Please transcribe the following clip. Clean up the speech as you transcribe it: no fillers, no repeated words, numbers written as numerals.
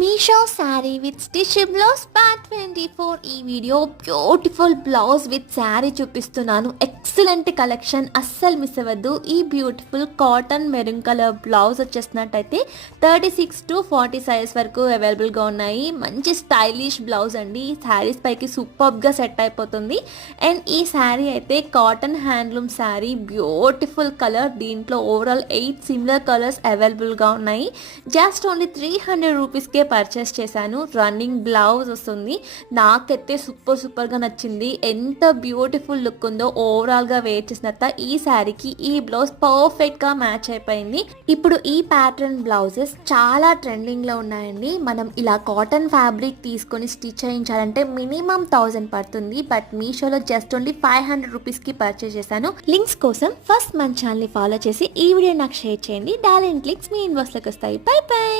Meesho sari with stitch blouse part 24. ఈ video beautiful blouse with sari చూపిస్తున్నాను. Excellent collection, అస్సలు miss అవ్వద్దు. ఈ beautiful cotton maroon colour blouse వచ్చేసినట్టయితే 36 to 40 సైజ్ వరకు అవైలబుల్గా ఉన్నాయి. మంచి స్టైలిష్ బ్లౌజ్ అండి. ఈ శారీస్ పైకి సూపర్గా సెట్ అయిపోతుంది. అండ్ ఈ శారీ అయితే cotton handloom sari, beautiful colour. దీంట్లో ఓవరాల్ 8 సిమిలర్ కలర్స్ అవైలబుల్గా ఉన్నాయి. జస్ట్ ఓన్లీ 300 రూపీస్కే పర్చేస్ చేశాను. రన్నింగ్ బ్లౌజ్ వస్తుంది. నాకైతే సూపర్గా నచ్చింది. ఎంత బ్యూటిఫుల్ లుక్ ఉందో ఓవరాల్గా వేర్ చేసిన తర్వాత ఈ శారీకి ఈ బ్లౌజ్ పర్ఫెక్ట్గా మ్యాచ్ అయిపోయింది. ఇప్పుడు ఈ ప్యాటర్న్ బ్లౌజెస్ చాలా ట్రెండింగ్లో ఉన్నాయండి. మనం ఇలా కాటన్ ఫ్యాబ్రిక్ తీసుకొని స్టిచ్ చేయించాలంటే మినిమం 1000 పడుతుంది. బట్ మీషోలో జస్ట్ ఓన్లీ 500 రూపీస్కి పర్చేస్ చేశాను. లింక్స్ కోసం ఫస్ట్ మన ఛానల్ని ఫాలో చేసి ఈ వీడియో నాకు షేర్ చేయండి. డాలెంట్ లింక్స్ మీ ఇన్బాక్స్లోకి వస్తాయి. By by.